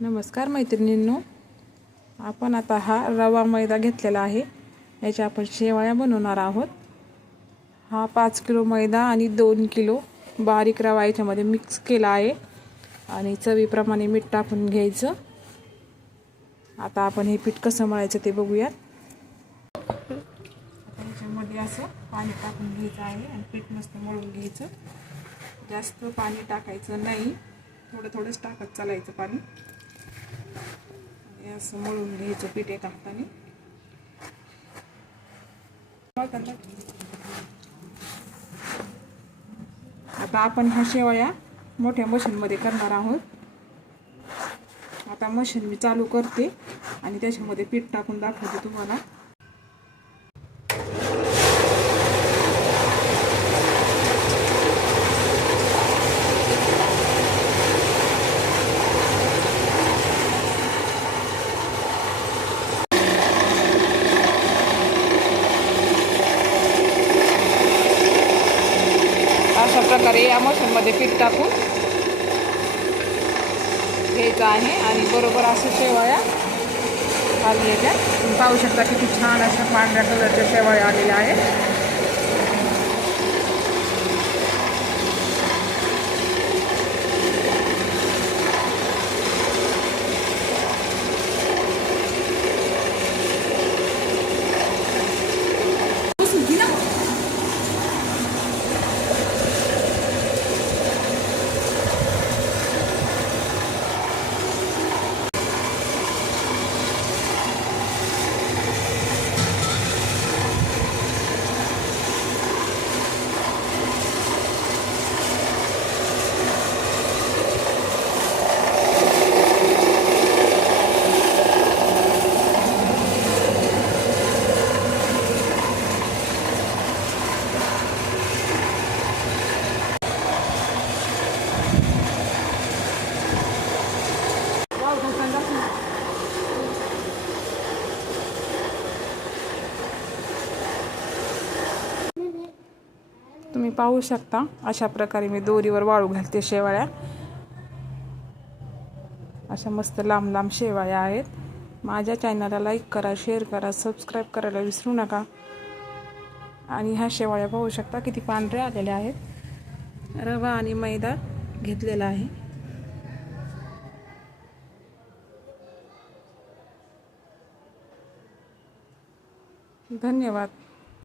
नमस्कार मैत्रिणींनो, आपण आता हा रवा मैदा घेतलेला आहे। याच्या आपण शेवया बनवणार आहोत। हा 5 किलो मैदा आणि 2 किलो बारीक रवा याच्यामध्ये मिक्स केला आहे आणि चवीप्रमाणे मीठ टाकून घ्यायचं। आता आपण हे पीठ कसं मळायचं ते बघूया। आता याच्यामध्ये असं पाणी टाकून घ्यायचं आहे आणि पीठ मस्त मळून घ्यायचं। जास्त पाणी टाकायचं नाही, थोडं थोडंच टाकत चालायचं पाणी। असं मळून घ्यायचं पीठ एका हाताने। आता आपण ह्या शेवया मोठ्या मशीनमध्ये करणार आहोत। आता मशीन मी चालू करते आणि त्याच्यामध्ये पीठ टाकून दाखवते तुम्हाला। अशा प्रकारे या मशीनमध्ये पीठ टाकून घ्यायचं आहे आणि बरोबर असं शेवया आलेल्या तुम्ही पाहू शकता किती छान अशा पांढऱ्या कलरच्या शेवया आलेल्या आहेत। तुम्ही पाहू शकता अशा प्रकारे मी दोरीवर वाळू घालते शेवया। अशा मस्त लांब लांब शेवया आहेत। माझ्या चॅनलला लाईक करा, शेअर करा, सबस्क्राईब करायला विसरू नका। आणि ह्या शेवया पाहू शकता किती पांढऱ्या आलेल्या आहेत। रवा आणि मैदा घेतलेला आहे। धन्यवाद।